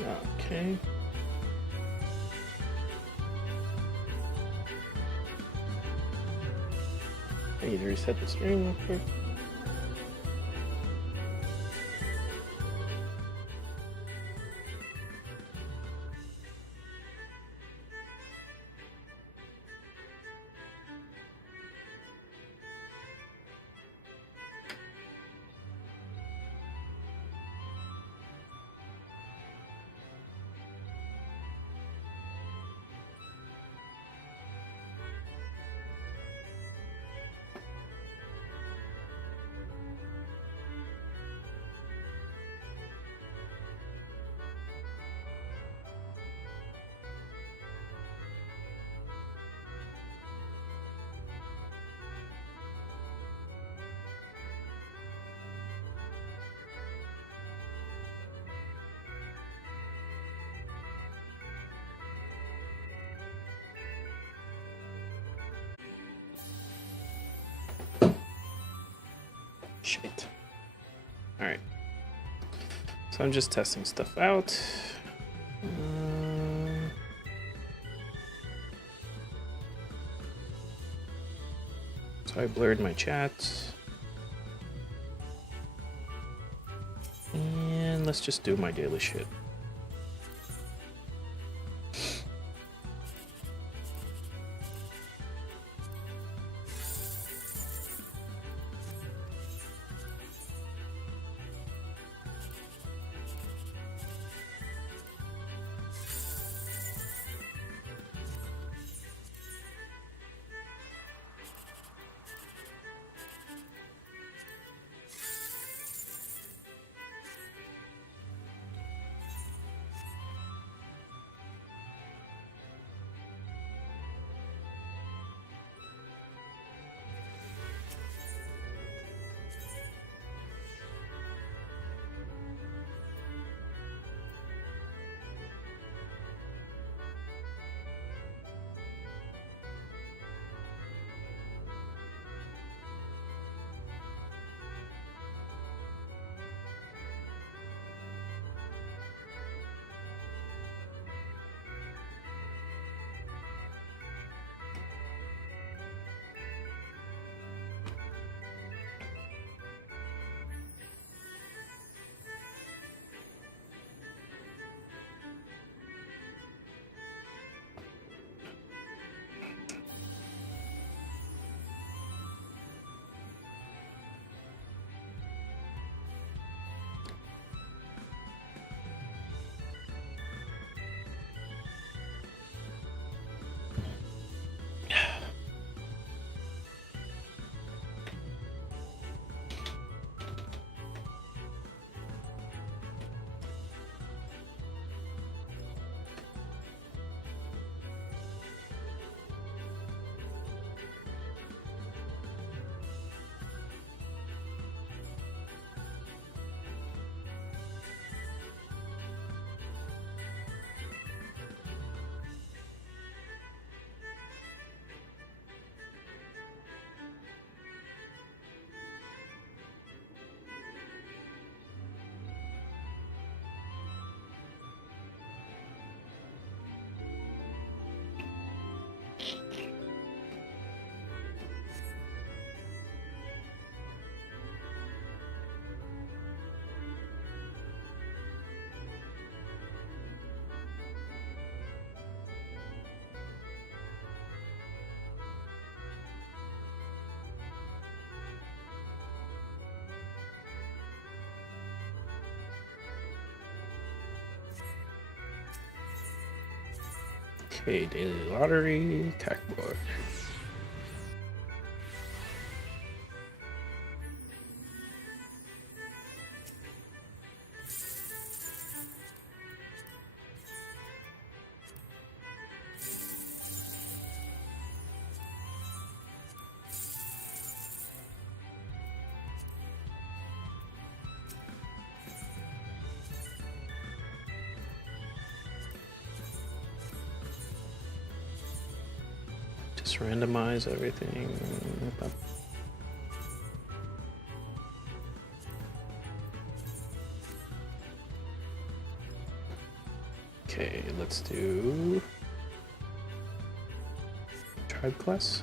Okay. I need to reset the stream real quick. Shit. Alright. So I'm just testing stuff out. So I blurred my chat. And let's just do my daily shit. Okay, daily lottery, attack book. Just randomize everything. Okay, let's do tribe class.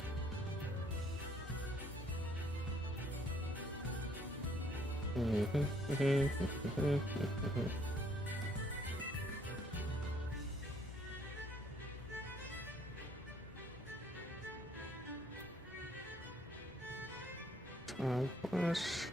Tribe class.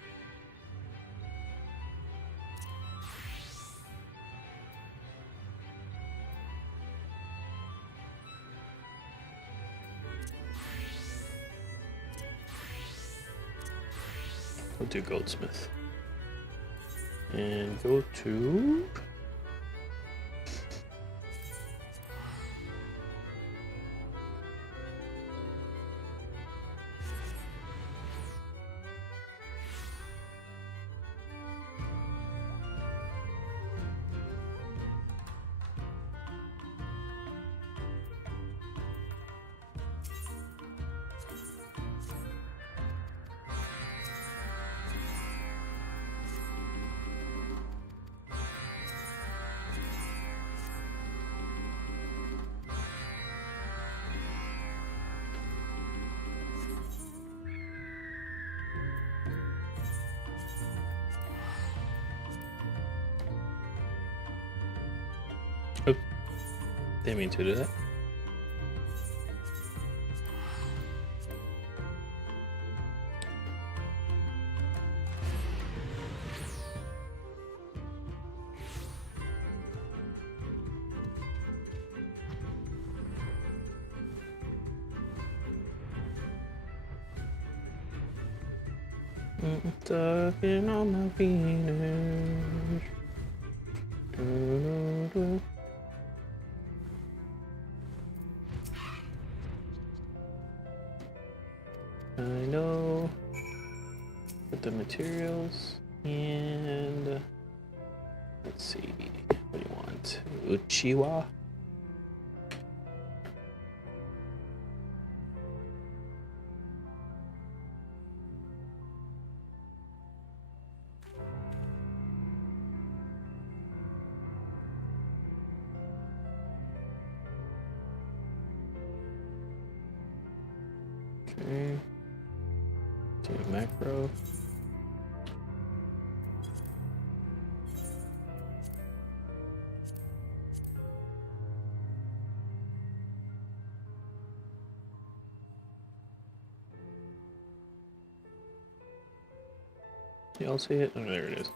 We'll do goldsmith. And go to oh, didn't mean to do that. Talking on my Venus. I know. Put the materials and let's see. What do you want? Uchiwa. Okay. Do a macro. Y'all see it? Oh, there it is.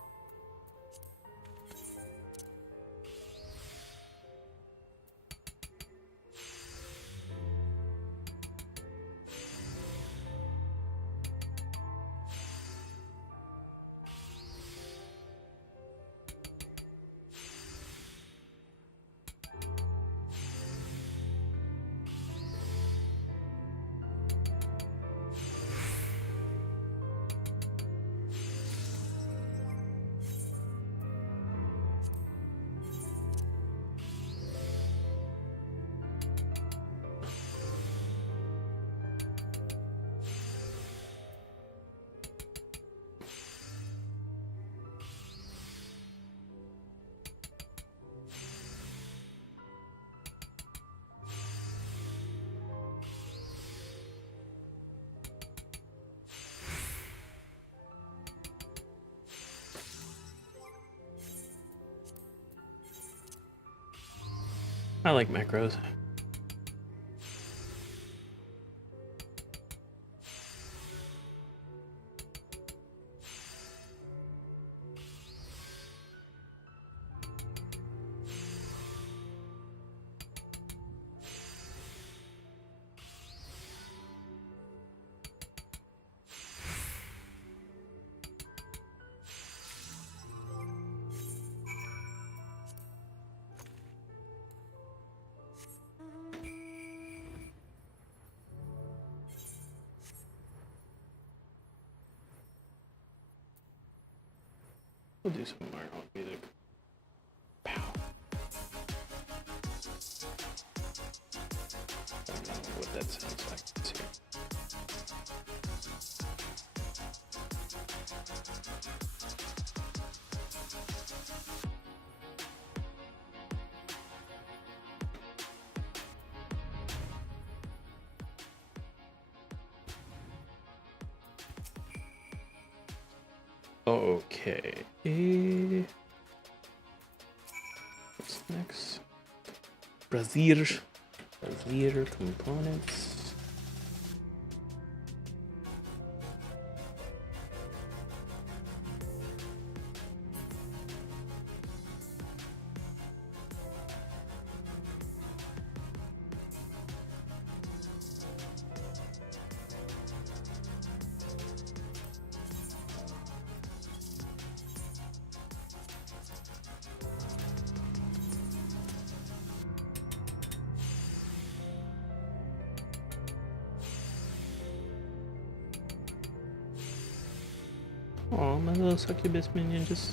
I like macros. We'll do some more music. Pow. I don't know what that sounds like. Let's see. Okay. What's next? Brazier components. Oh, my little succubus minion just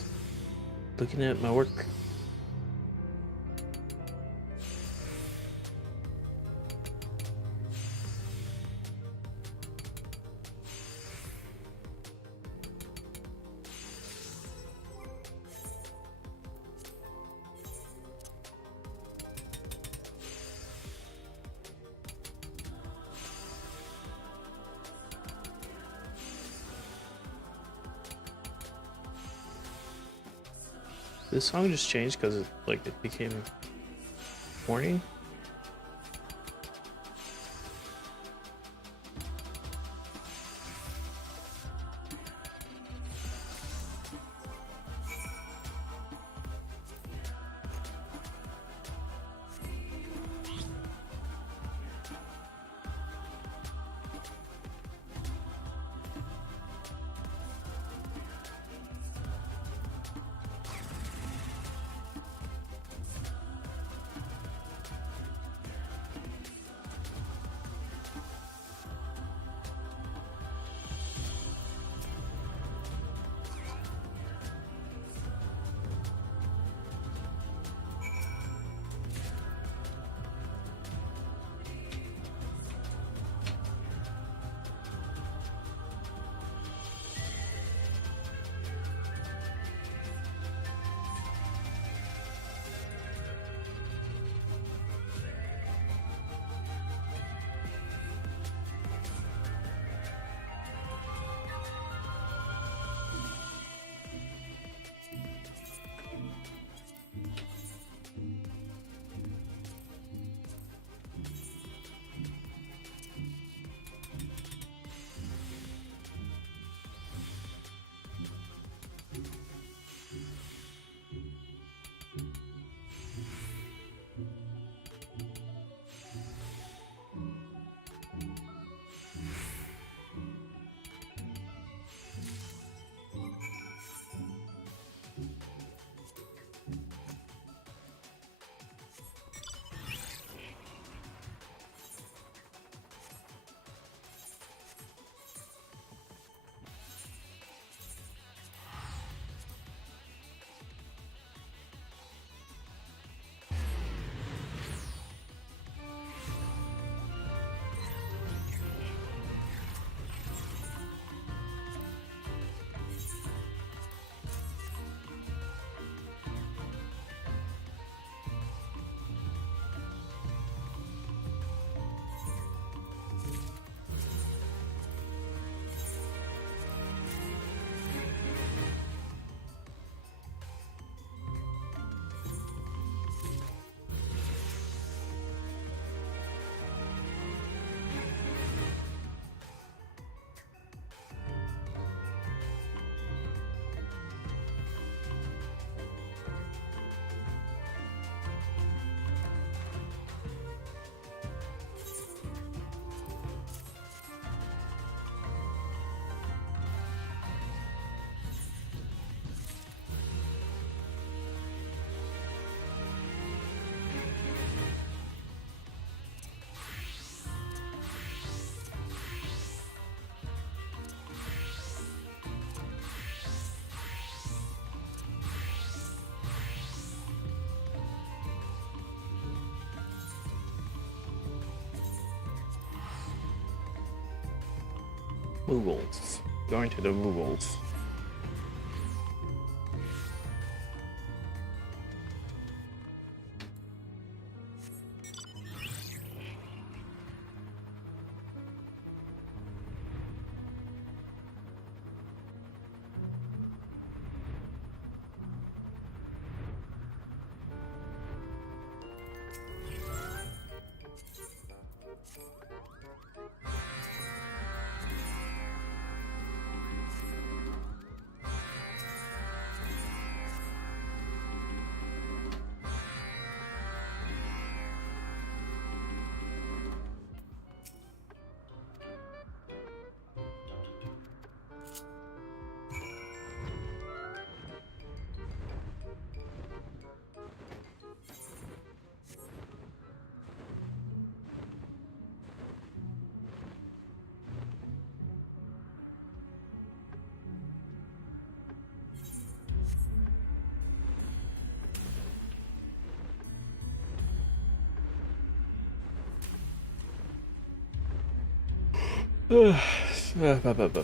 looking at my work. This song just changed because it became horny. Moogles. Going to the Moogles. Bah, bah, bah, bah.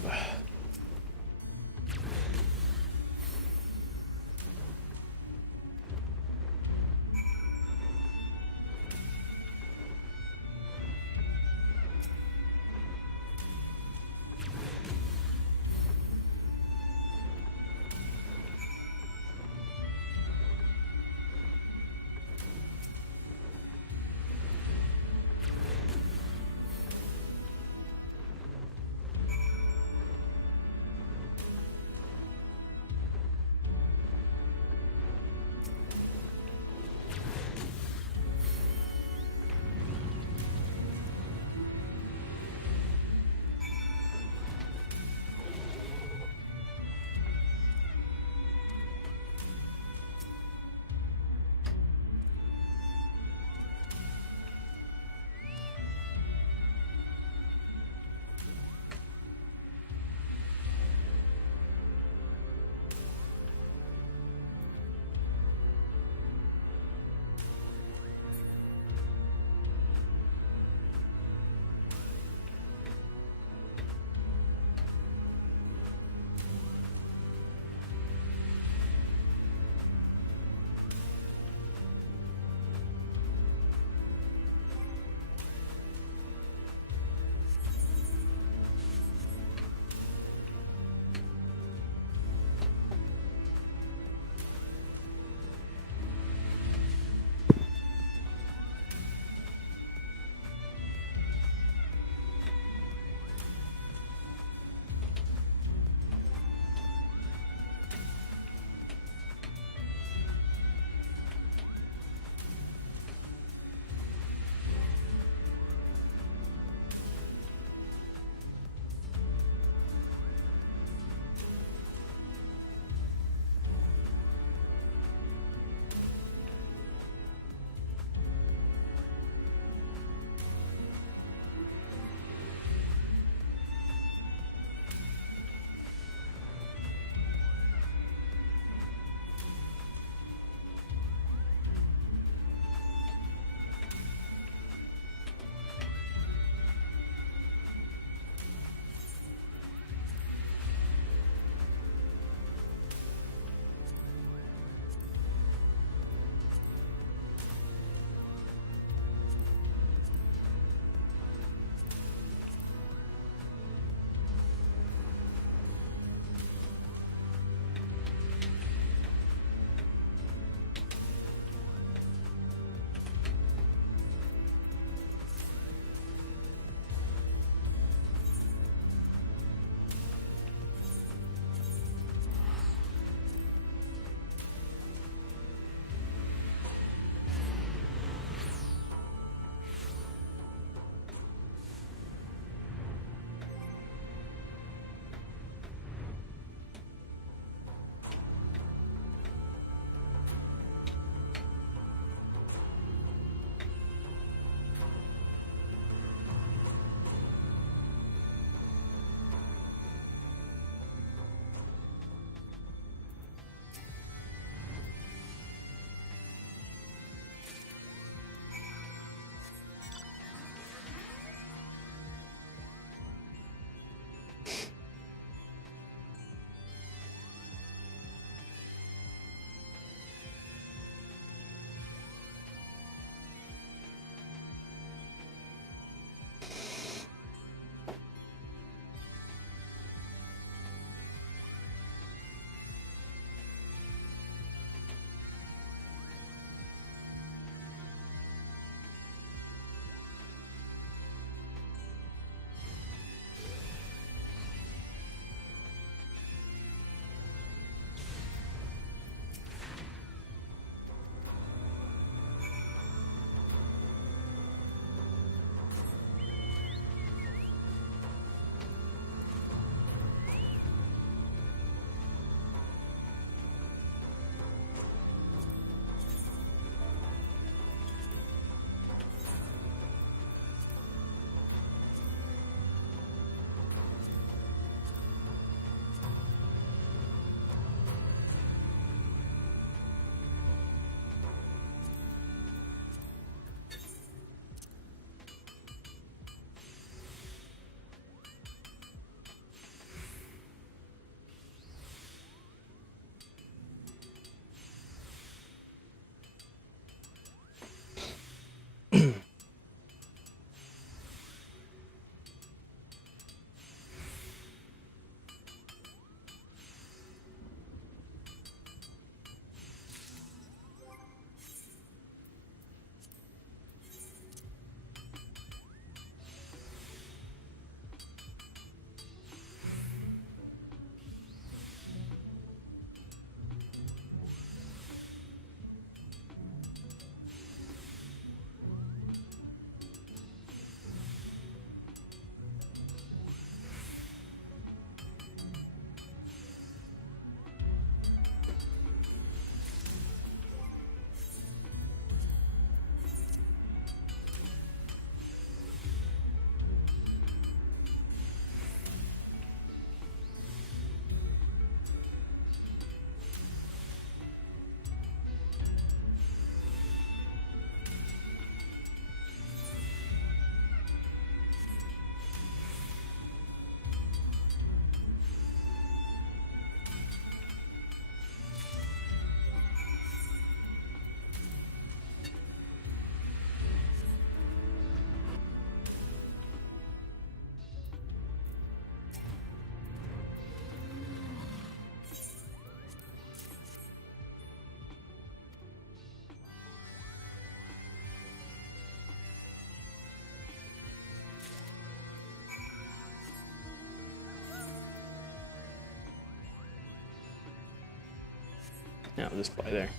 Now I'll just fly there.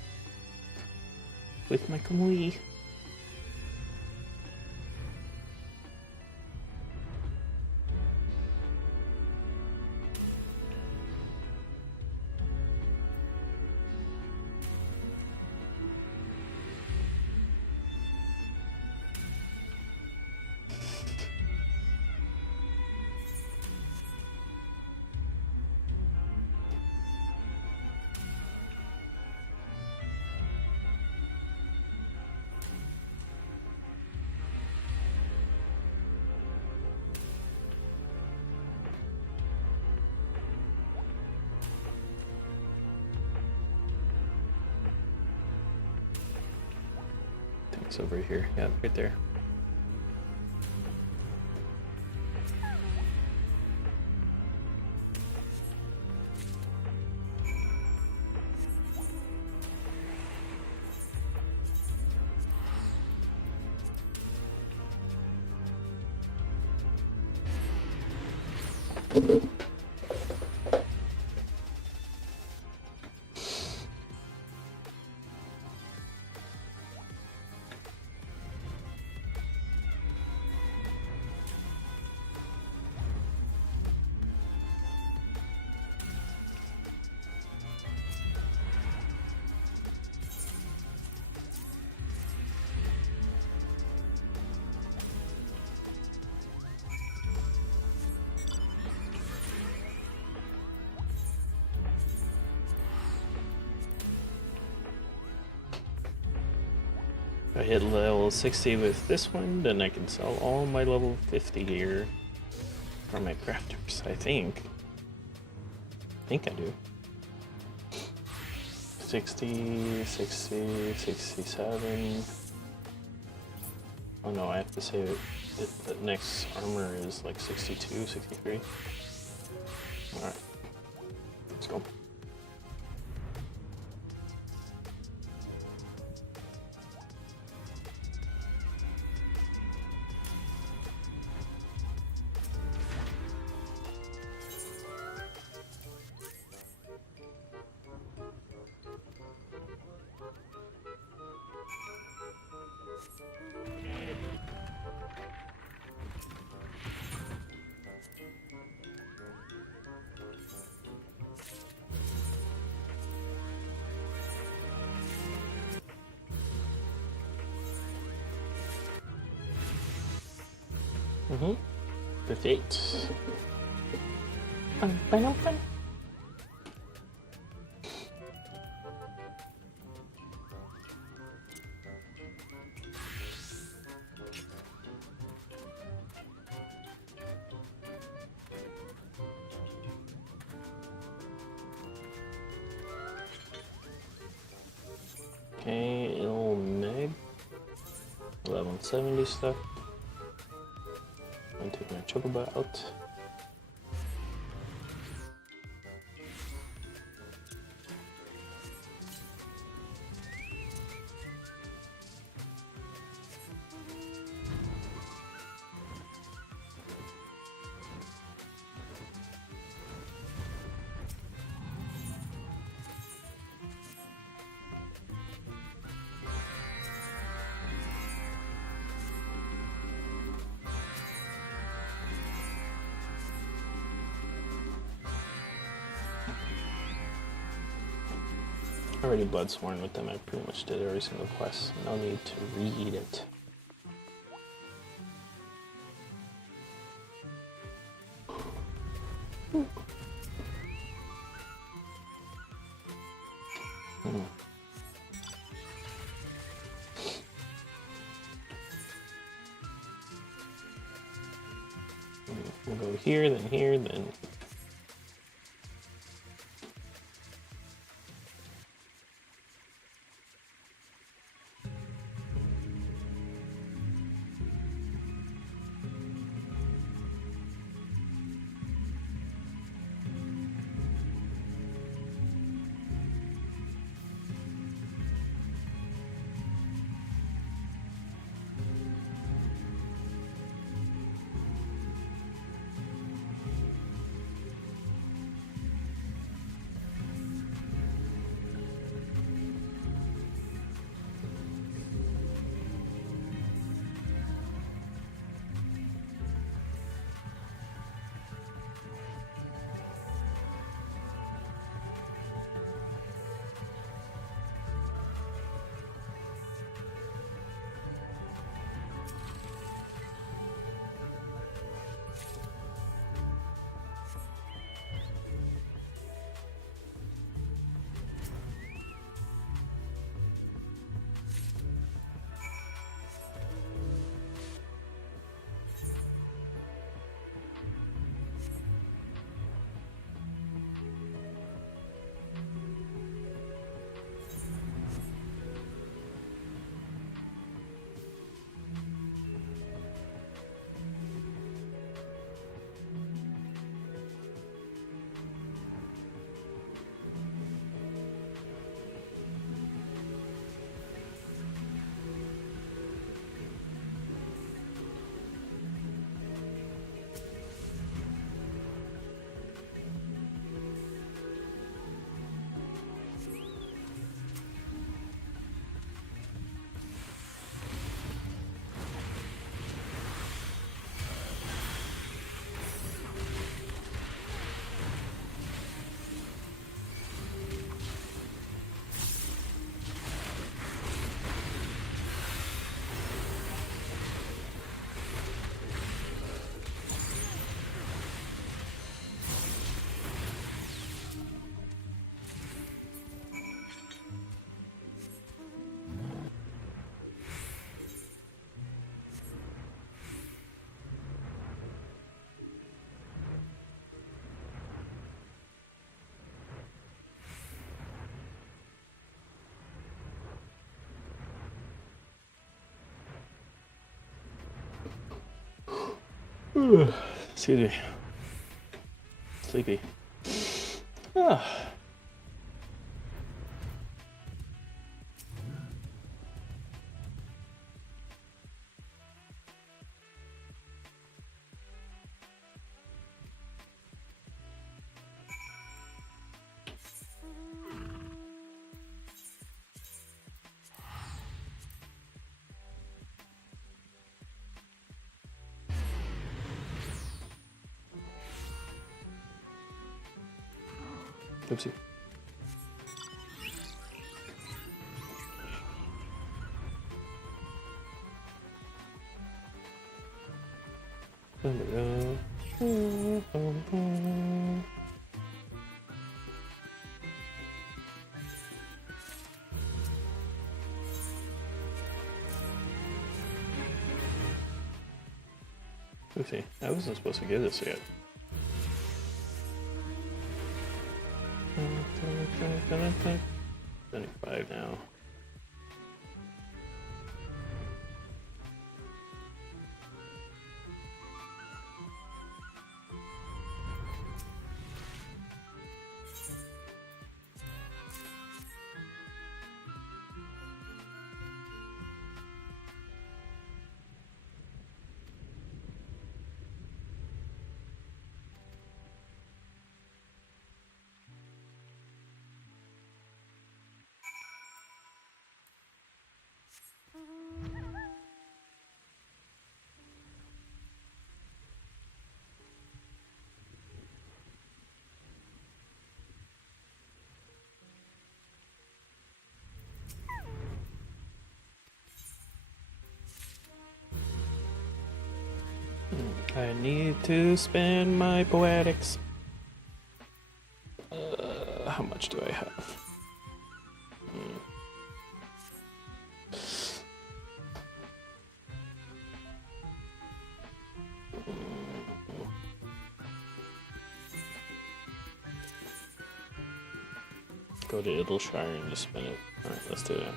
With my Kamui. It's over here. Yeah, right there. If I hit level 60 with this one, then I can sell all my level 50 gear for my crafters, I think. I think I do. 60, 60, 67. Oh no, I have to say that the next armor is like 62, 63. Alright, let's go. Mm-hmm. 58. Fun. Okay, it'll meg. Level 70 stuff. I'm taking my chocobo out. Already bloodsworn with them. I pretty much did every single quest. No need to read it. We'll go here, then. Excuse me. Sleepy. Ah. Oopsie. Oopsie, I wasn't supposed to give this yet. 75 now. I need to spend my poetics. How much do I have? Go to Idleshire and just spin it. Alright, let's do that.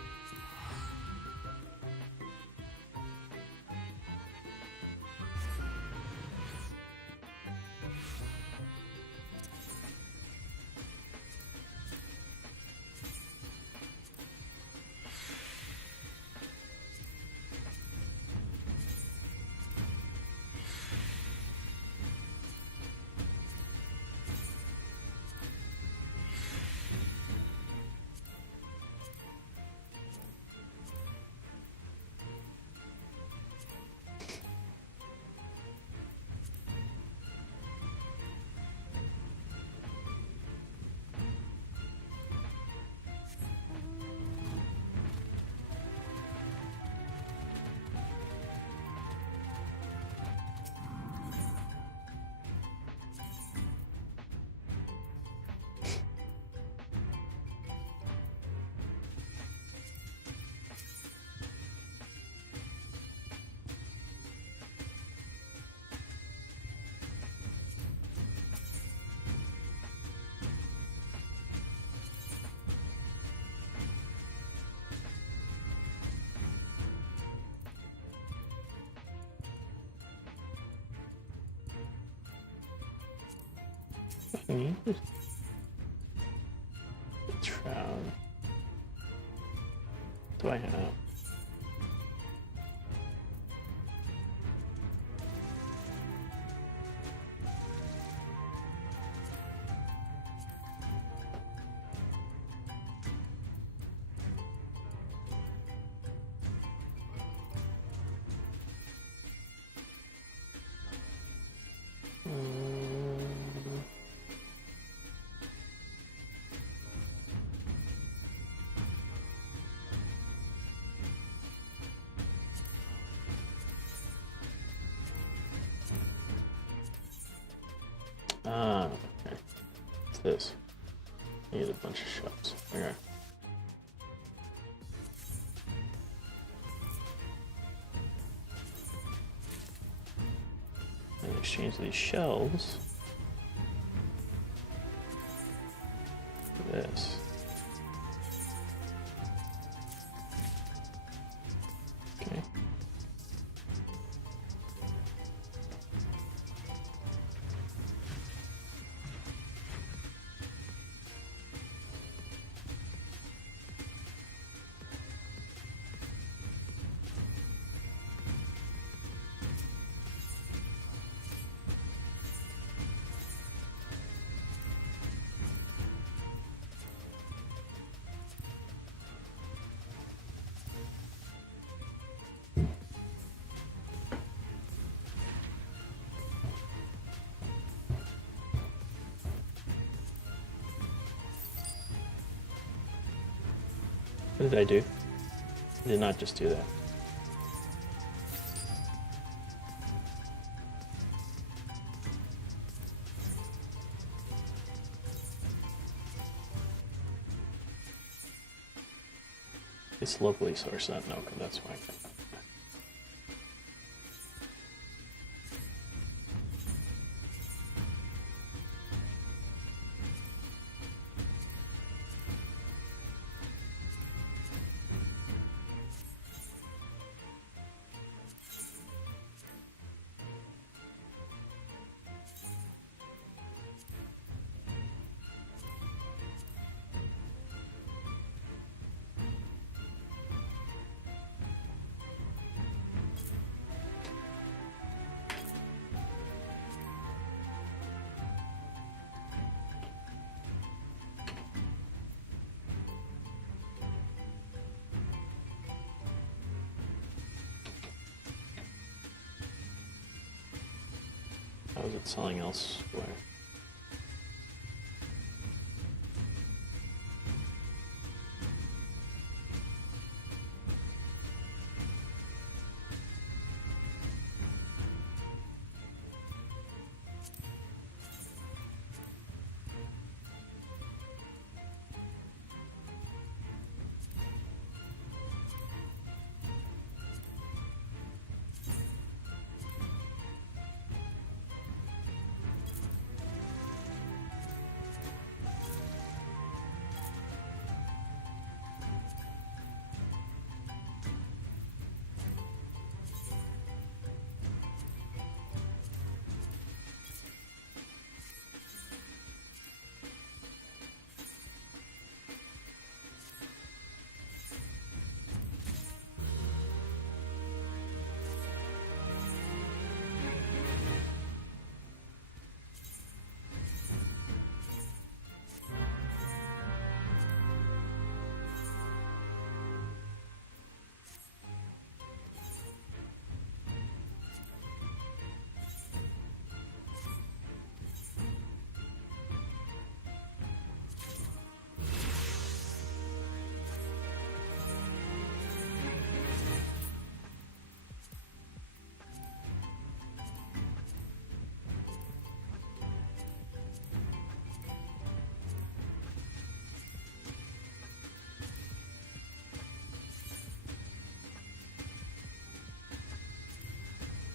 Shroud. Do I have? Ah, okay. What's this? I need a bunch of shots. Okay. In exchange these shells for this. Okay. What did I do? I did not just do that. It's locally sourced, not no, that's why. How is it selling elsewhere?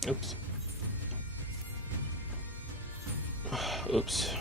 Oops. Oops.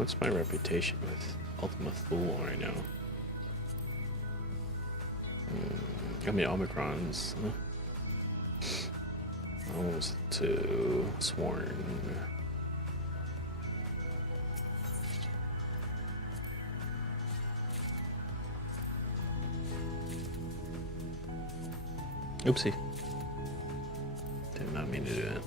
What's my reputation with Ultima Thule right now? How many Omicrons? Almost to Sworn. Oopsie. Did not mean to do that.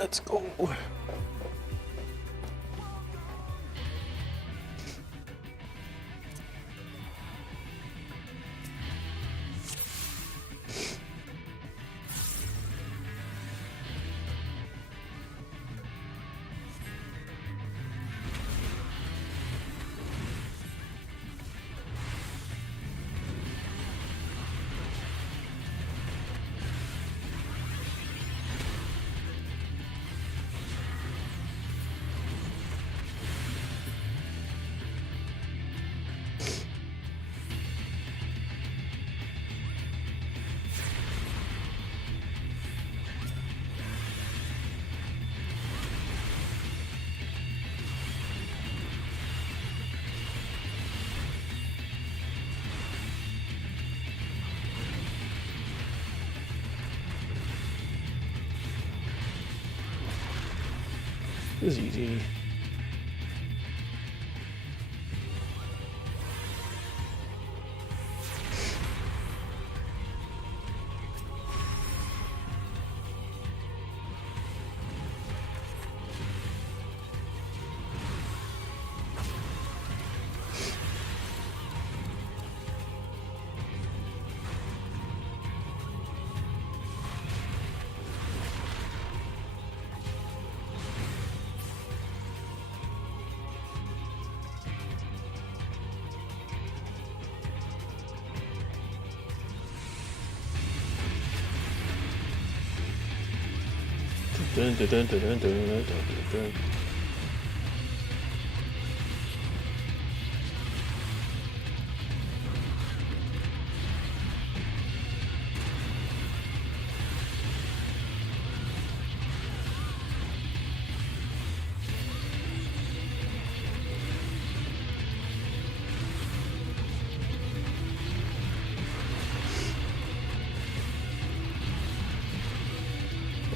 Let's go. It was easy. Dun, dun, dun, dun, dun, dun, dun, dun.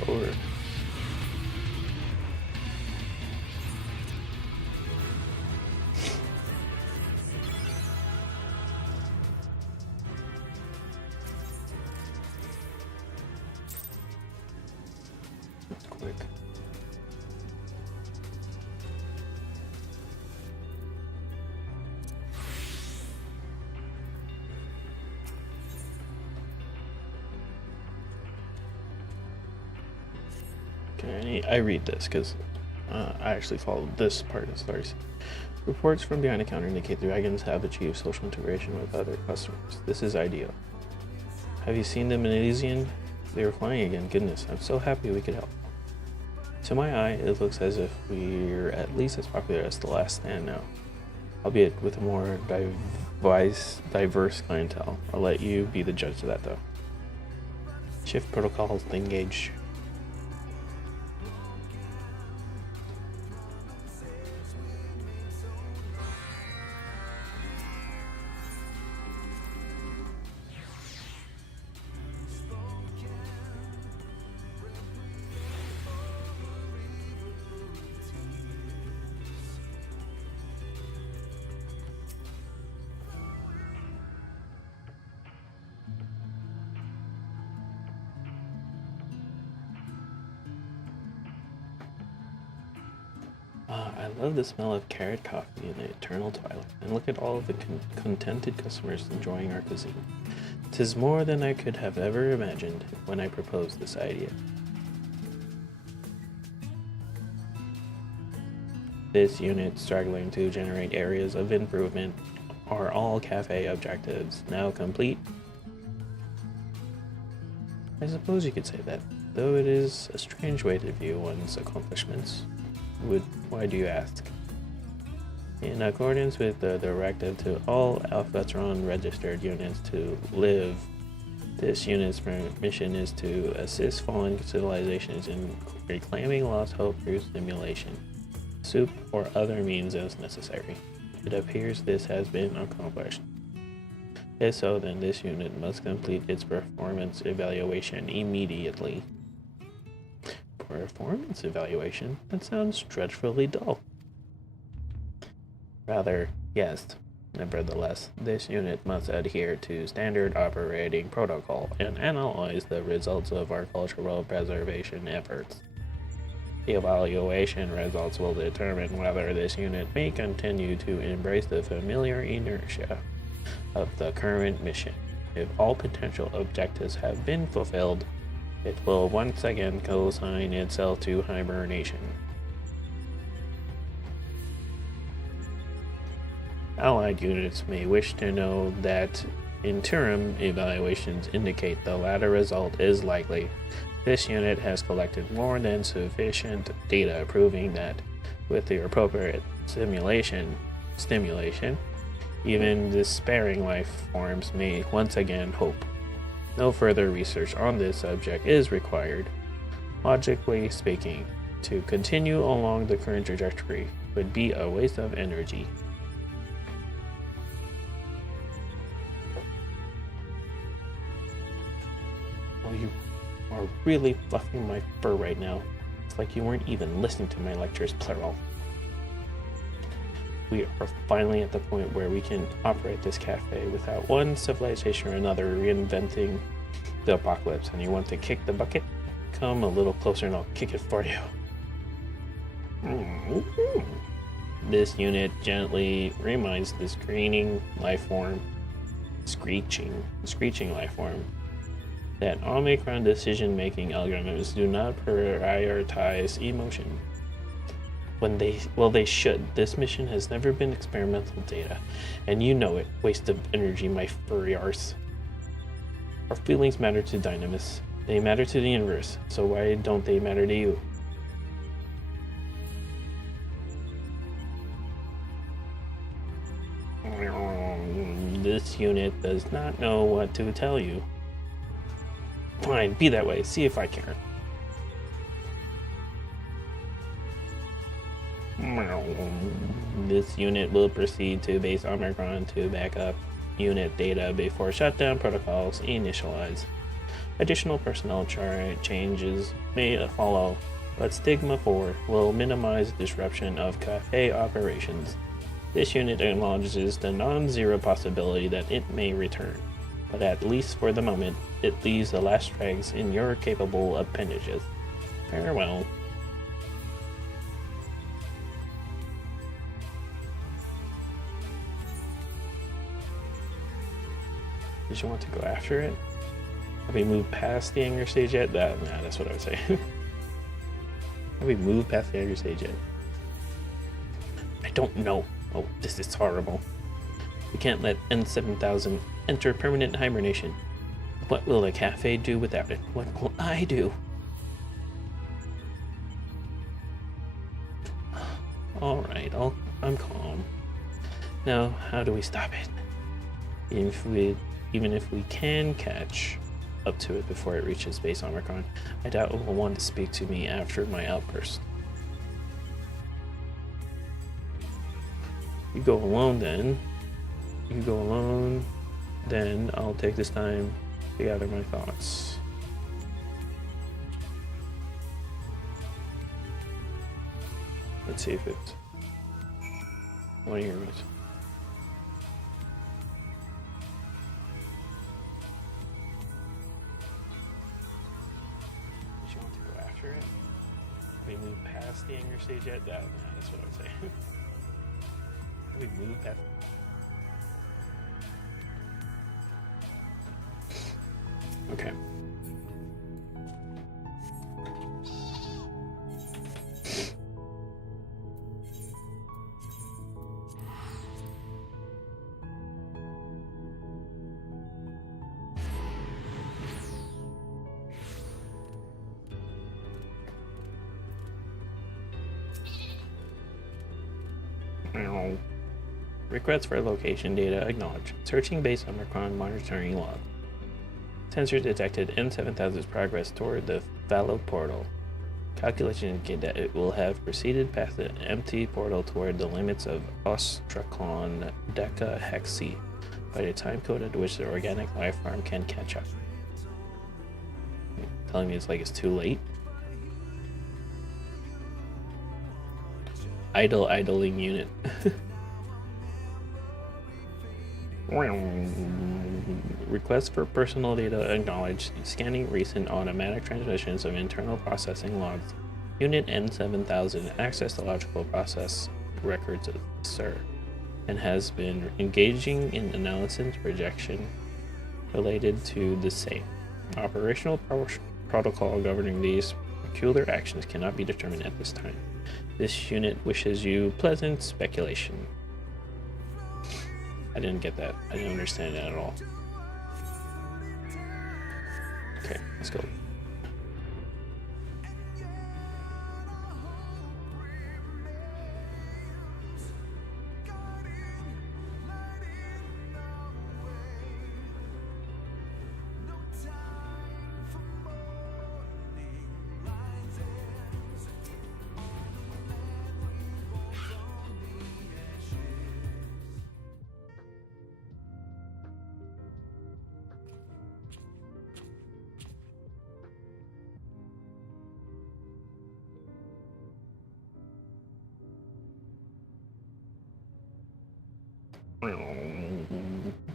Over. Quick. Okay, I read this because I actually followed this part as far as reports from behind the counter indicate the dragons have achieved social integration with other customers. This is ideal. Have you seen them in Elysian? They were flying again. Goodness, I'm so happy we could help. To my eye, it looks as if we're at least as popular as the last stand now, albeit with a more diverse clientele. I'll let you be the judge of that, though. Shift protocols engage. I love the smell of carrot coffee in the eternal twilight, and look at all of the contented customers enjoying our cuisine. 'Tis more than I could have ever imagined when I proposed this idea. This unit struggling to generate areas of improvement. Are all cafe objectives now complete? I suppose you could say that, though it is a strange way to view one's accomplishments. Why do you ask? In accordance with the directive to all FF14 registered units to live, this unit's mission is to assist fallen civilizations in reclaiming lost hope through stimulation, soup, or other means as necessary. It appears this has been accomplished. If so, then this unit must complete its performance evaluation immediately. Performance evaluation? That sounds dreadfully dull. Rather, yes. Nevertheless, this unit must adhere to standard operating protocol and analyze the results of our cultural preservation efforts. The evaluation results will determine whether this unit may continue to embrace the familiar inertia of the current mission. If all potential objectives have been fulfilled, it will once again consign itself to hibernation. Allied units may wish to know that interim evaluations indicate the latter result is likely. This unit has collected more than sufficient data proving that with the appropriate stimulation, even despairing life forms may once again hope. No further research on this subject is required. Logically speaking, to continue along the current trajectory would be a waste of energy. Well, you are really fluffing my fur right now. It's like you weren't even listening to my lectures, plural. We are finally at the point where we can operate this cafe without one civilization or another reinventing the apocalypse. And you want to kick the bucket? Come a little closer and I'll kick it for you. This unit gently reminds the screeching life form that Omicron decision-making algorithms do not prioritize emotion. They should. This mission has never been experimental data, and you know it. Waste of energy, my furry arse. Our feelings matter to Dynamis. They matter to the universe, so why don't they matter to you? This unit does not know what to tell you. Fine, be that way. See if I care. This unit will proceed to base Omicron to back up unit data before shutdown protocols initialize. Additional personnel changes may follow, but Stigma 4 will minimize disruption of cafe operations. This unit acknowledges the non-zero possibility that it may return, but at least for the moment, it leaves the last dregs in your capable appendages. Farewell. Did you want to go after it? Have we moved past the anger stage yet? That's what I would say. Have we moved past the anger stage yet? I don't know. Oh, this is horrible. We can't let N7000 enter permanent hibernation. What will the cafe do without it? What will I do? Alright, I'm calm. Now, how do we stop it? Even if we can catch up to it before it reaches base Omicron, I doubt it will want to speak to me after my outburst. You go alone, then I'll take this time to gather my thoughts. Let's see if it's one of your moves. Did you want to go after it? Have we we moved past the anger stage yet? That's what I would say. Have we moved past? Okay. Requests for location data acknowledged. Searching base Omicron monitoring log. Sensors detected M7000's progress toward the Fallow portal. Calculation indicate that it will have proceeded past the empty portal toward the limits of Ostracon Decahexy by the time code at which the organic life form can catch up. Telling me it's too late. Idling unit. Request for personal data acknowledged. Scanning recent automatic transmissions of internal processing logs. Unit N7000 accessed the logical process records of SIR and has been engaging in analysis projection related to the same. Operational protocol governing these peculiar actions cannot be determined at this time. This unit wishes you pleasant speculation. I didn't get that. I didn't understand that at all. Okay, let's go.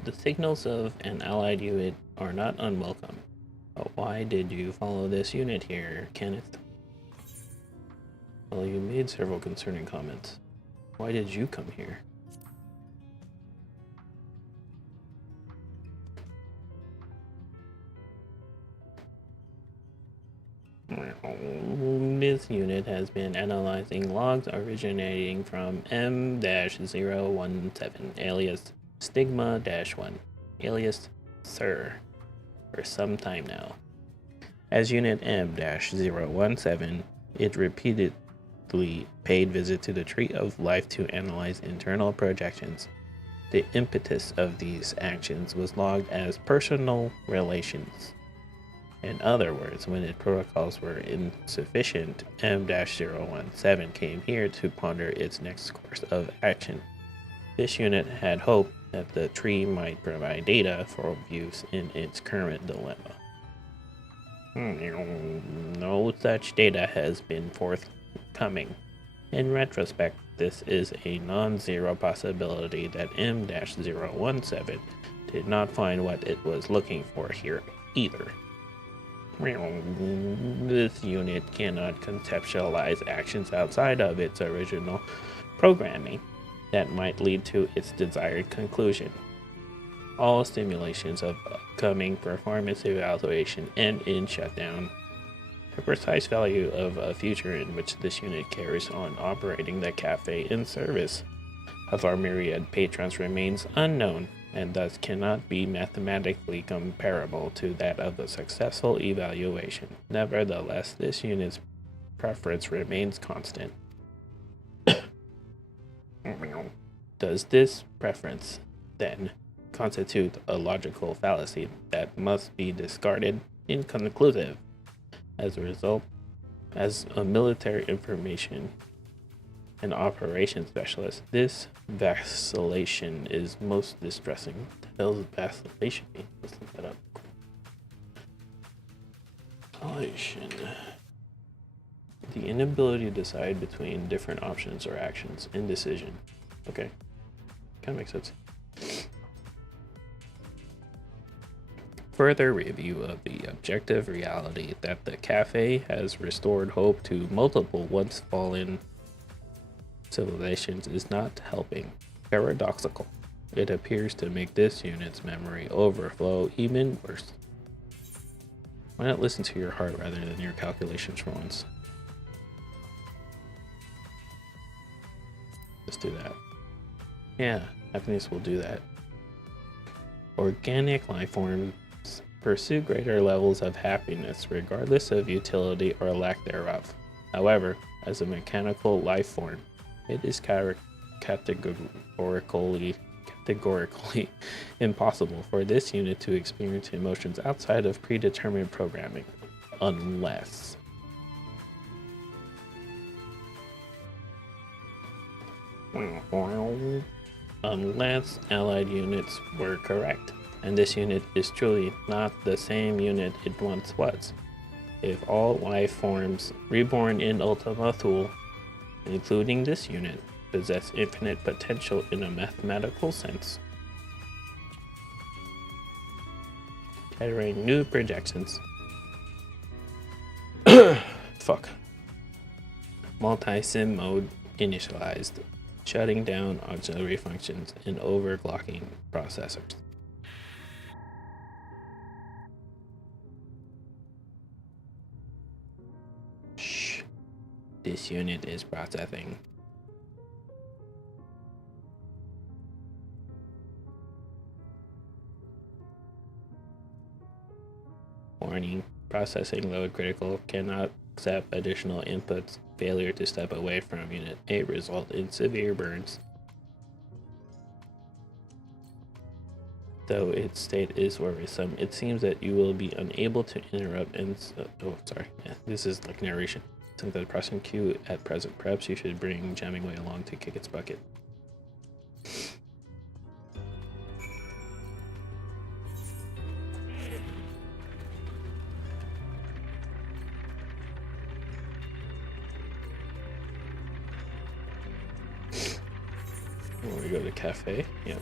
The signals of an allied unit are not unwelcome. But why did you follow this unit here, Kenneth? Well, you made several concerning comments. Why did you come here? This unit has been analyzing logs originating from M-017, alias Stigma-1, alias SIR, for some time now. As Unit M-017, it repeatedly paid visit to the Tree of Life to analyze internal projections. The impetus of these actions was logged as personal relations. In other words, when its protocols were insufficient, M-017 came here to ponder its next course of action. This unit had hoped that the tree might provide data for use in its current dilemma. No such data has been forthcoming. In retrospect, this is a non-zero possibility that M-017 did not find what it was looking for here either. This unit cannot conceptualize actions outside of its original programming that might lead to its desired conclusion. All simulations of upcoming performance evaluation end in shutdown. The precise value of a future in which this unit carries on operating the cafe in service of our myriad patrons remains unknown, and thus cannot be mathematically comparable to that of the successful evaluation. Nevertheless, this unit's preference remains constant. Does this preference, then, constitute a logical fallacy that must be discarded? Inconclusive. As a result, as a military information and operations specialist, this vacillation is most distressing. What the hell does vacillation mean? Let's look that up. Vacillation. The inability to decide between different options or actions. Indecision. Okay. Kind of makes sense. further review of the objective reality that the cafe has restored hope to multiple once fallen civilizations is not helping. Paradoxical. It appears to make this unit's memory overflow even worse. Why not listen to your heart rather than your calculations for once? Let's do that. Yeah, happiness will do that. Organic life forms pursue greater levels of happiness regardless of utility or lack thereof. However, as a mechanical life form, it is categorically impossible for this unit to experience emotions outside of predetermined programming, unless allied units were correct, and this unit is truly not the same unit it once was. If all life forms reborn in Ultima Thule, including this unit, possess infinite potential in a mathematical sense, entering new projections. Fuck. Multi-sim mode initialized, shutting down auxiliary functions and overclocking processors. Shh. This unit is processing. Warning. Processing load critical. Cannot accept additional inputs. Failure to step away from Unit 8 result in severe burns. Though its state is worrisome, it seems that you will be unable to interrupt and... this is like narration. Since the processing queue at present, perhaps you should bring Jammingway along to kick its bucket. We go to cafe. Yep.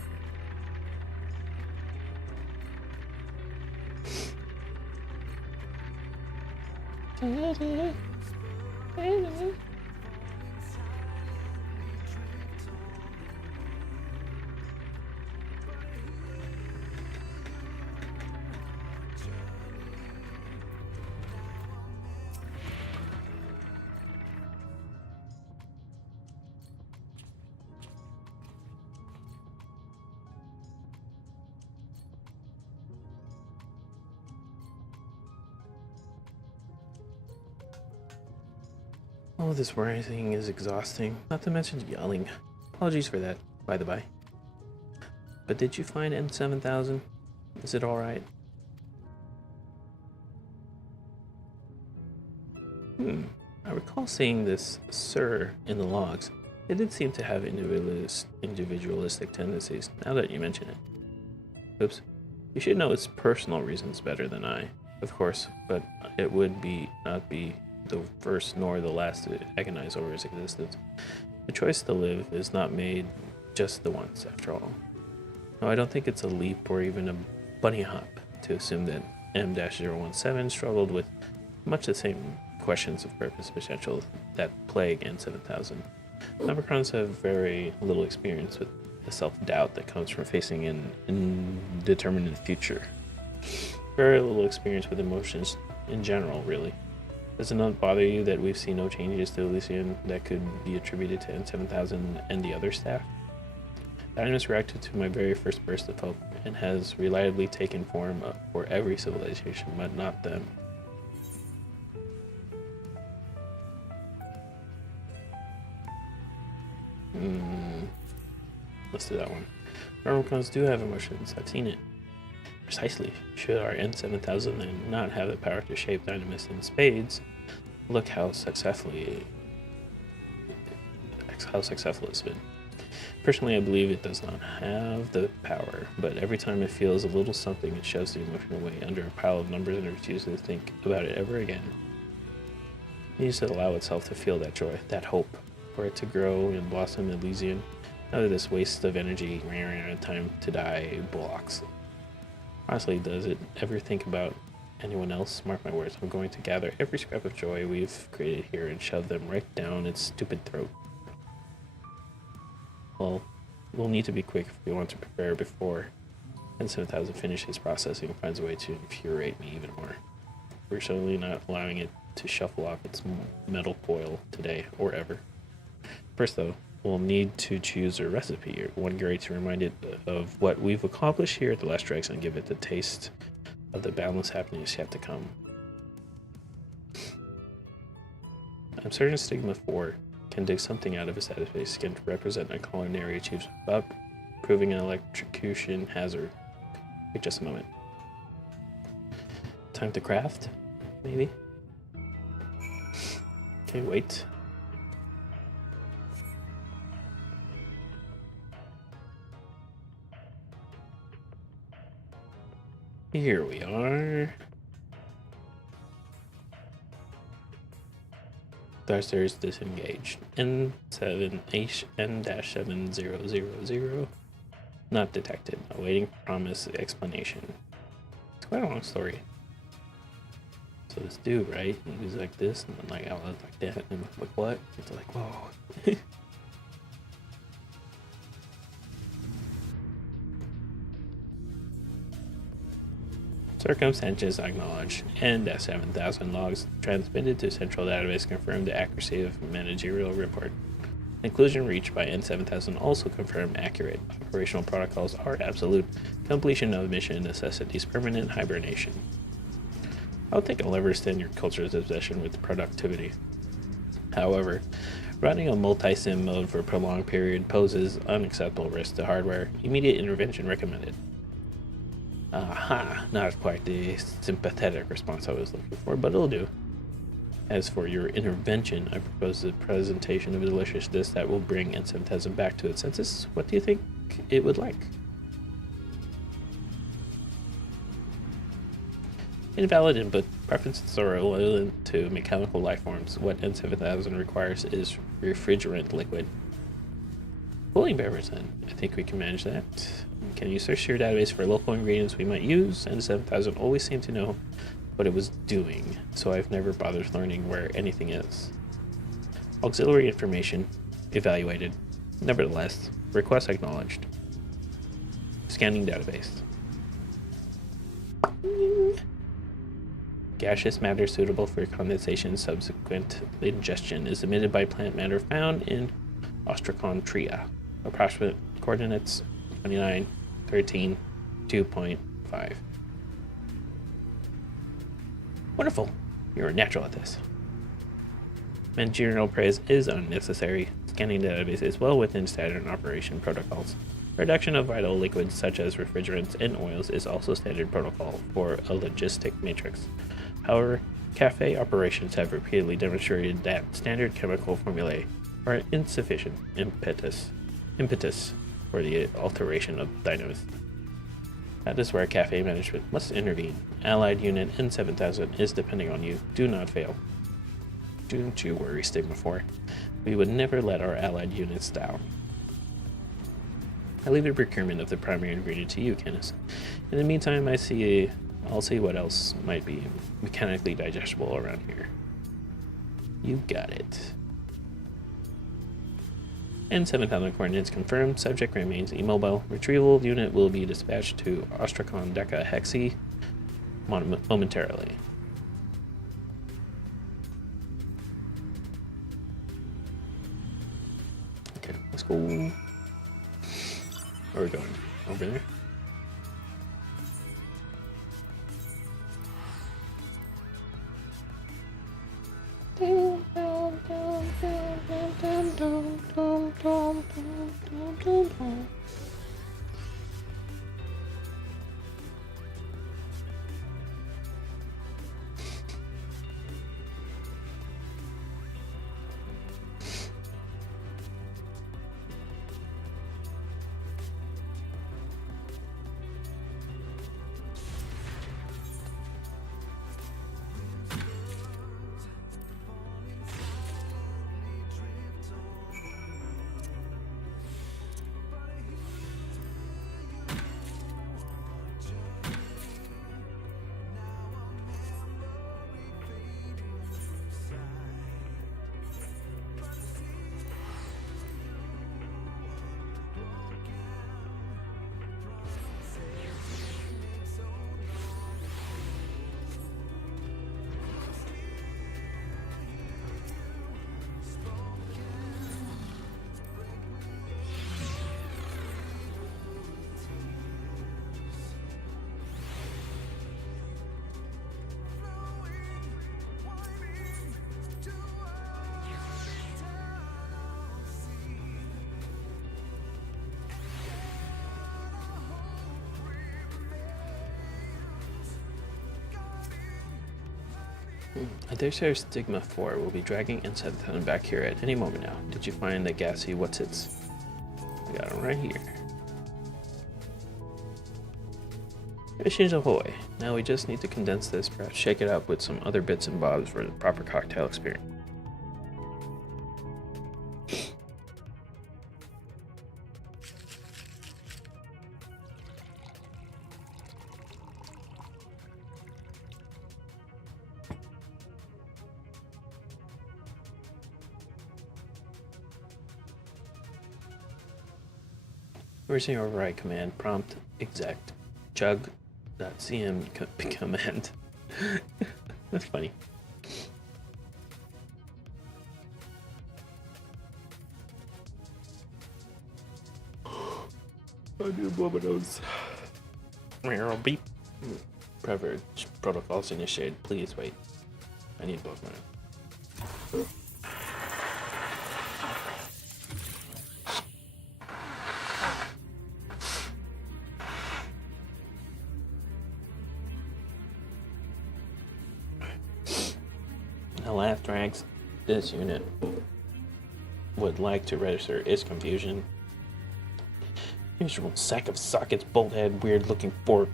Oh, this rising is exhausting, not to mention yelling. Apologies for that, by the by. But did you find N7000? Is it alright? I recall seeing this Sir in the logs. It did seem to have individualistic tendencies, now that you mention it. Oops. You should know its personal reasons better than I, of course, but it would not be the first nor the last to agonize over his existence. The choice to live is not made just the once, after all. No, I don't think it's a leap or even a bunny hop to assume that M-017 struggled with much the same questions of purpose potential that plague N7000. Leprechauns have very little experience with the self-doubt that comes from facing an indeterminate future. Very little experience with emotions in general, really. Does it not bother you that we've seen no changes to Elysian that could be attributed to N7000 and the other staff? Dynamis reacted to my very first burst of hope and has reliably taken form for every civilization, but not them. Let's do that one. Leprechauns do have emotions. I've seen it. Precisely. Should our N7000 then not have the power to shape Dynamis in spades, look how successful it's been. Personally, I believe it does not have the power, but every time it feels a little something, it shoves the emotion away under a pile of numbers and refuses to think about it ever again. It needs to allow itself to feel that joy, that hope, for it to grow and blossom Elysian. Now that this waste of energy, time to die, blocks. Honestly, does it ever think about anyone else? Mark my words, I'm going to gather every scrap of joy we've created here and shove them right down its stupid throat. Well, we'll need to be quick if we want to prepare before N7000 finishes processing and finds a way to infuriate me even more. We're certainly not allowing it to shuffle off its metal coil today or ever. First, though, we'll need to choose a recipe, one great to remind it of what we've accomplished here at the Last Dregs and give it the taste of the boundless happiness yet to come. I'm certain Stigma 4 can dig something out of his database skin to represent a culinary achievement without proving an electrocution hazard. Wait just a moment. Time to craft? Maybe? Okay, wait. Here we are. Thrusters disengaged. N7H-N-7000. Not detected. Awaiting promise explanation. It's quite a long story. So this dude, right? He's like this, and then like I was like that, and I'm like what? It's like whoa. Circumstances acknowledged. N-7000 logs transmitted to central database confirm the accuracy of managerial report. Conclusion reached by N7000 also confirmed accurate. Operational protocols are absolute. Completion of mission necessitates permanent hibernation. I don't think I'll ever stand your culture's obsession with productivity. However, running a multi-sim mode for a prolonged period poses unacceptable risk to hardware. Immediate intervention recommended. Aha, not quite the sympathetic response I was looking for, but it'll do. As for your intervention, I propose the presentation of a delicious dish that will bring N7000 back to its senses. What do you think it would like? Invalid input. Preferences are relevant to mechanical life forms. What N7000 requires is refrigerant liquid. Cooling beverage then. I think we can manage that. Can you search your database for local ingredients we might use? N7000 always seemed to know what it was doing, so I've never bothered learning where anything is. Auxiliary information evaluated. Nevertheless, request acknowledged. Scanning database. Gaseous matter suitable for condensation subsequent ingestion is emitted by plant matter found in Ostrakhan Tria. Approximate coordinates 29, 13, 2.5. Wonderful. You're a natural at this. Managerial praise is unnecessary. Scanning the database is well within standard operation protocols. Reduction of vital liquids such as refrigerants and oils is also standard protocol for a logistic matrix. However, cafe operations have repeatedly demonstrated that standard chemical formulae are insufficient impetus for the alteration of dynamism. That is where cafe management must intervene. Allied Unit N7000 is depending on you. Do not fail. Don't you worry, Stigma 4. We would never let our allied units down. I leave the procurement of the primary ingredient to you, Canis. In the meantime, I'll see what else might be mechanically digestible around here. You got it. N7000 coordinates confirmed. Subject remains immobile. Retrieval unit will be dispatched to Ostrakhan Deca Hexi momentarily. Okay, let's go. Where are we going? Over there? A Dare Stigma 4 will be dragging N7000 back here at any moment now. Did you find the gassy what's-its? I got it right here. Missions ahoy. Now we just need to condense this, perhaps shake it up with some other bits and bobs for the proper cocktail experience. Reversing override command prompt exec chug.cm command. That's funny. I need more of those. Beep. Privilege protocols initiated. Please wait. I need both mine. The last drags this unit would like to register its confusion. Usual sack of sockets, bolt head, weird looking fork.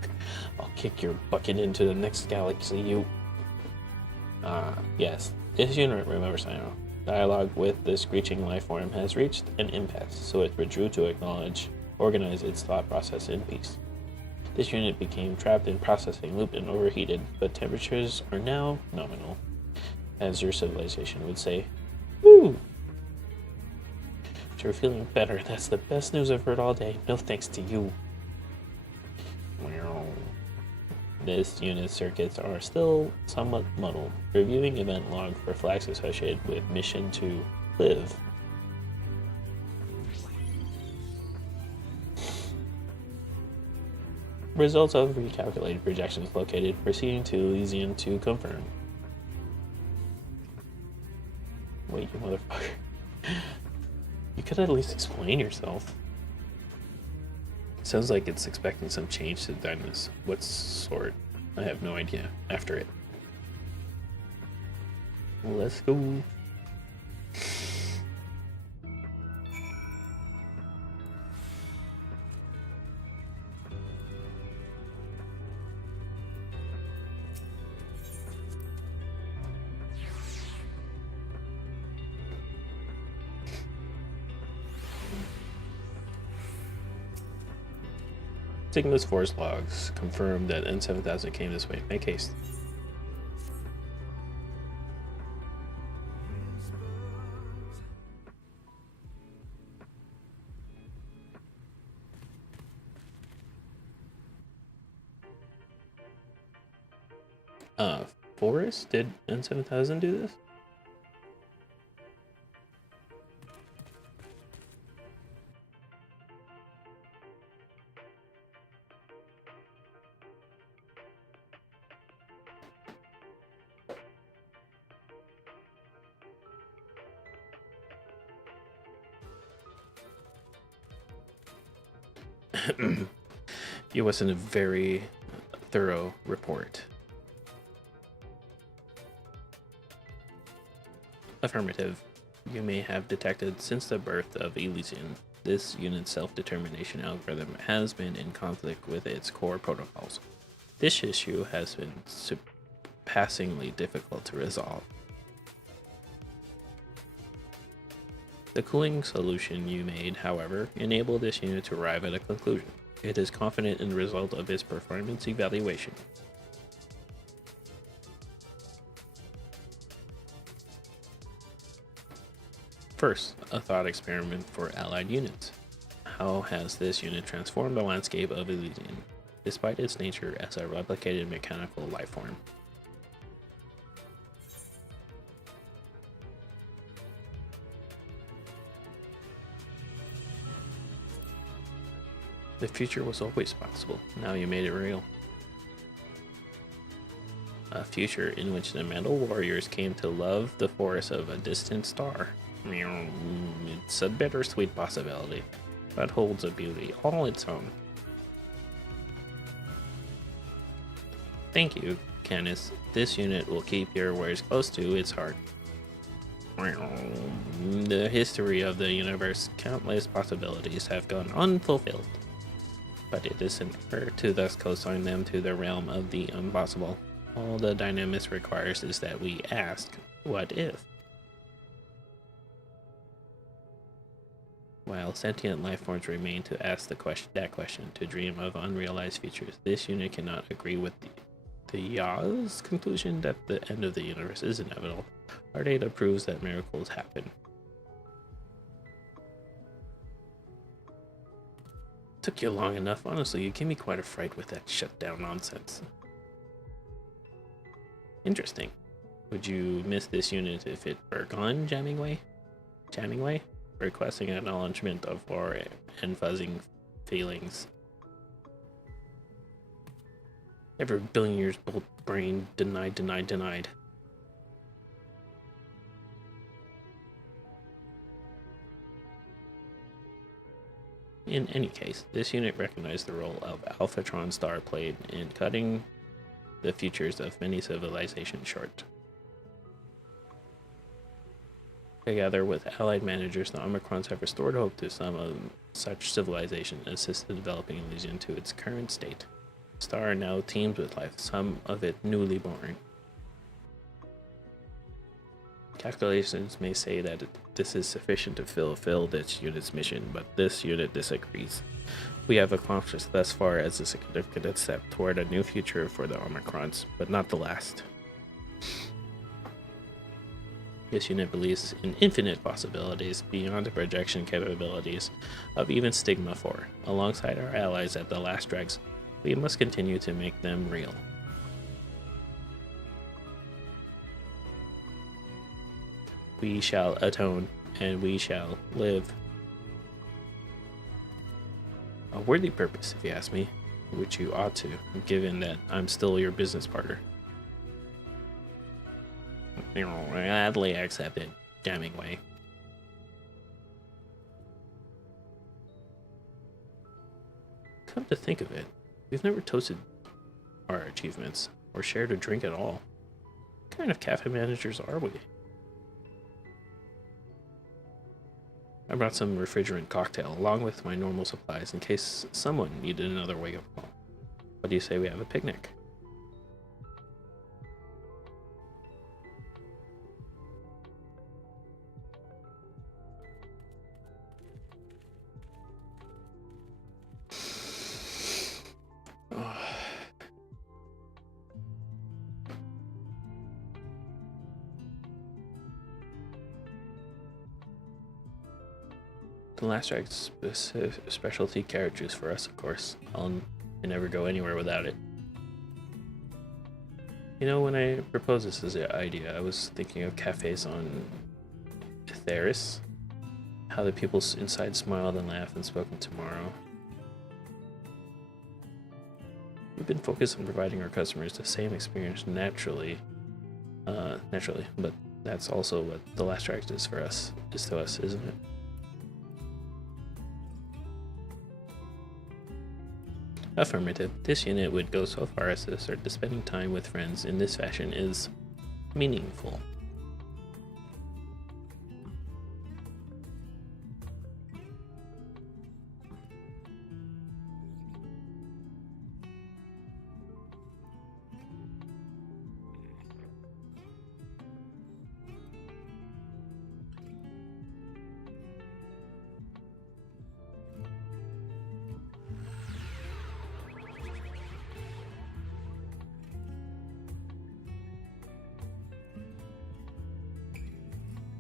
I'll kick your bucket into the next galaxy, you. Yes. This unit remembers I know. Dialogue with the screeching life form has reached an impasse, so it withdrew to organize its thought process in peace. This unit became trapped in processing loop and overheated, but temperatures are now nominal, as your civilization would say. Woo! You're feeling better. That's the best news I've heard all day. No thanks to you. This unit's circuits are still somewhat muddled. Reviewing event log for flags associated with mission to live. Results of recalculated projections located. Proceeding to Elysium to confirm. Wait, you motherfucker. You could at least explain yourself. Sounds like it's expecting some change to Dynas. What sort? I have no idea. After it. Let's go. Sigma's force logs confirm that N7000 came this way. Make haste. Forest? Did N7000 do this? It wasn't a very thorough report. Affirmative. You may have detected since the birth of Elysian, this unit's self-determination algorithm has been in conflict with its core protocols. This issue has been surpassingly difficult to resolve. The cooling solution you made, however, enabled this unit to arrive at a conclusion. It is confident in the result of its performance evaluation. First, a thought experiment for allied units. How has this unit transformed the landscape of Elysian, despite its nature as a replicated mechanical lifeform? The future was always possible. Now you made it real. A future in which the metal warriors came to love the forest of a distant star. It's a bittersweet possibility, but holds a beauty all its own. Thank you, This unit will keep your wares close to its heart. The history of the universe, countless possibilities have gone unfulfilled, but it is an error to thus co-sign them to the realm of the impossible. All the Dynamis requires is that we ask, what if? While sentient life forms remain to ask that question, to dream of unrealized futures, this unit cannot agree with the Yaw's conclusion that the end of the universe is inevitable. Our data proves that miracles happen. Took you long enough. Honestly, you gave me quite a fright with that shutdown nonsense. Interesting. Would you miss this unit if it were gone, Jamming Way? Requesting acknowledgement of war and fuzzing feelings. Every billion years, bolt brain, denied. In any case, this unit recognized the role of Alphatron Star played in cutting the futures of many civilizations short. Together with allied managers, the Omicrons have restored hope to some of such civilization and assisted developing Elysium to its current state. Star now teems with life, some of it newly born. Calculations may say that this is sufficient to fulfill this unit's mission, but this unit disagrees. We have accomplished thus far as a significant step toward a new future for the Omicrons, but not the last. This unit believes in infinite possibilities beyond the projection capabilities of even Stigma 4. Alongside our allies at the last dregs, we must continue to make them real. We shall atone, and we shall live. A worthy purpose, if you ask me, which you ought to, given that I'm still your business partner. Gladly accepted, Jamming Way. Come to think of it, we've never toasted our achievements, or shared a drink at all. What kind of cafe managers are we? I brought some refrigerant cocktail along with my normal supplies in case someone needed another wake-up call. What do you say we have a picnic? The last track's specialty carrot juice for us, of course. I'll never go anywhere without it. You know, when I proposed this as an idea, I was thinking of cafes on Theris. How the people inside smiled and laughed and spoke of tomorrow. We've been focused on providing our customers the same experience naturally, but that's also what the last track is to us, isn't it? Affirmative. This unit would go so far as to assert that spending time with friends in this fashion is meaningful.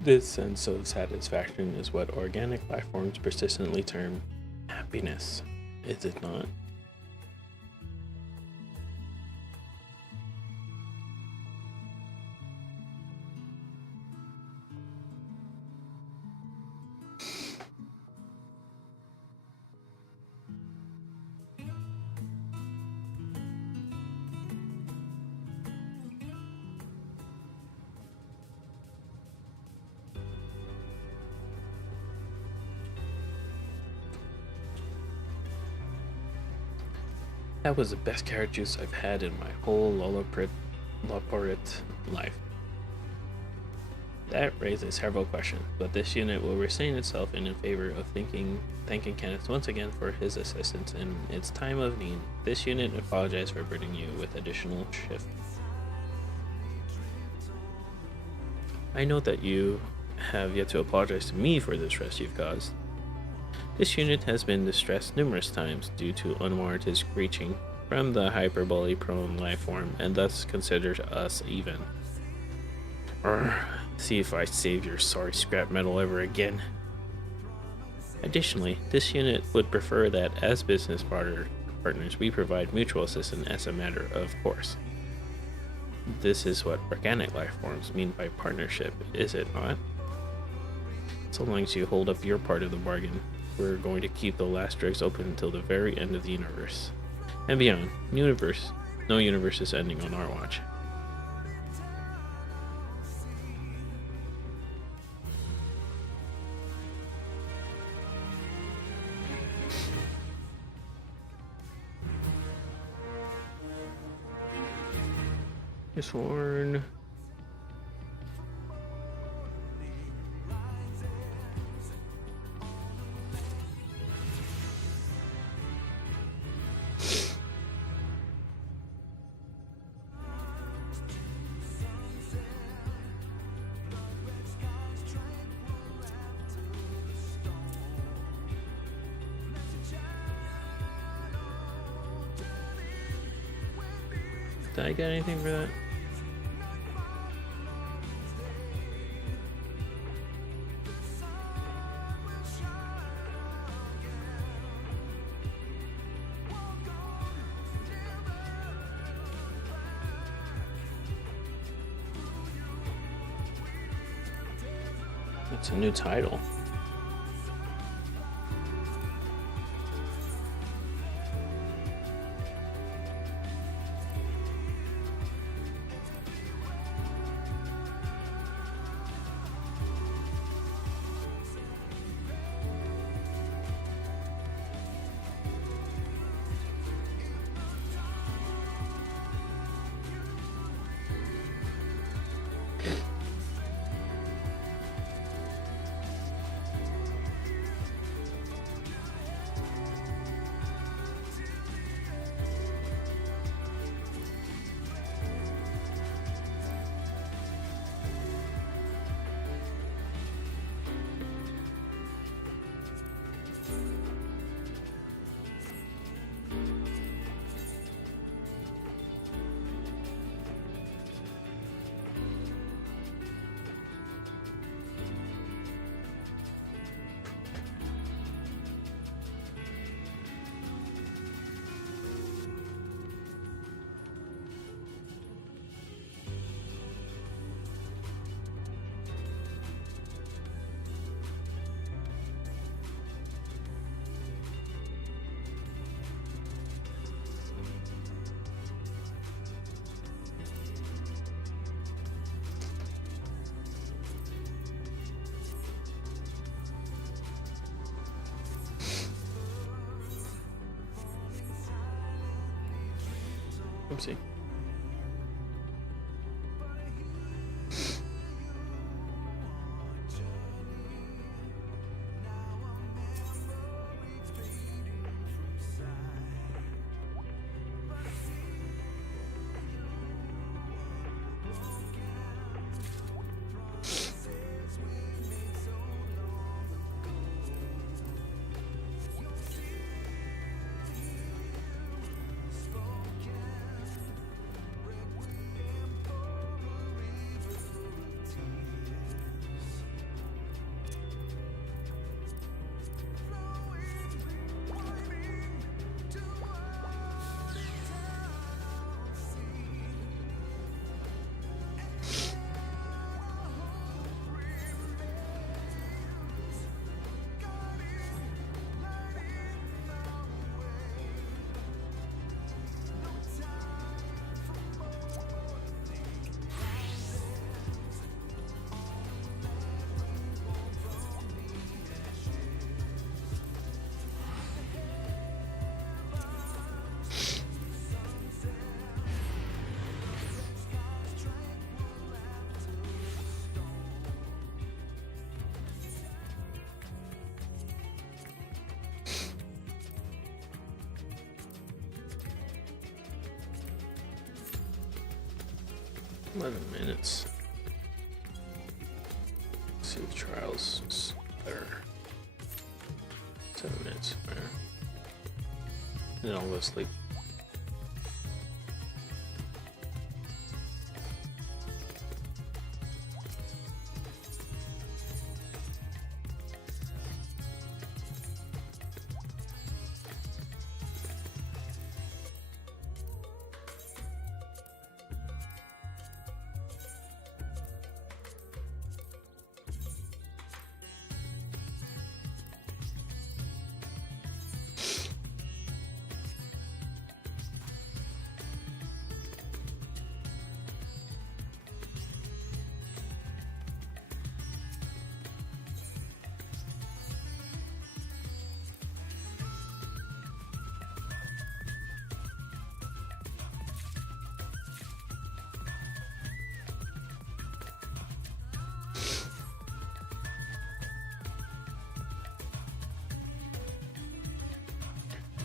This sense of satisfaction is what organic life forms persistently term happiness, is it not? That was the best carrot juice I've had in my whole Lola Laporte life. That raises several questions, but this unit will restrain itself in favor of thanking Kenneth once again for his assistance in its time of need. This unit apologizes for burdening you with additional shift. I note that you have yet to apologize to me for the stress you've caused. This unit has been distressed numerous times due to unwarranted screeching from the hyperbole-prone life form, and thus considers us even. See if I save your sorry scrap metal ever again. Additionally, this unit would prefer that as business partners we provide mutual assistance as a matter of course. This is what organic life forms mean by partnership, is it not? So long as you hold up your part of the bargain, we're going to keep the last drugs open until the very end of the universe. And beyond. No universe is ending on our watch. This one. Did I get anything for that? It's a new title. Oopsie. 11 minutes. Let's see if trials are 7 minutes. Right. And then I'll go to sleep.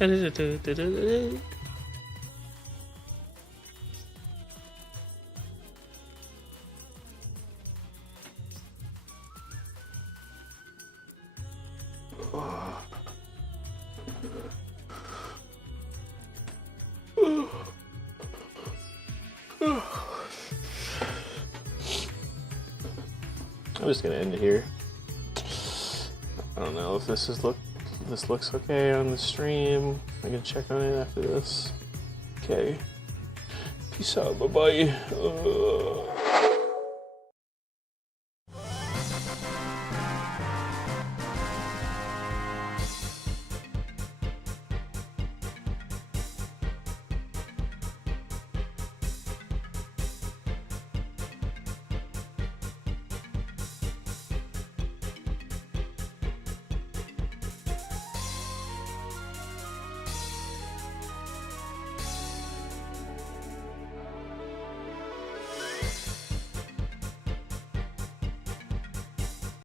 I'm just gonna end it here. I don't know if this looks okay on the stream. I can check on it after this. Okay. Peace out. Bye bye.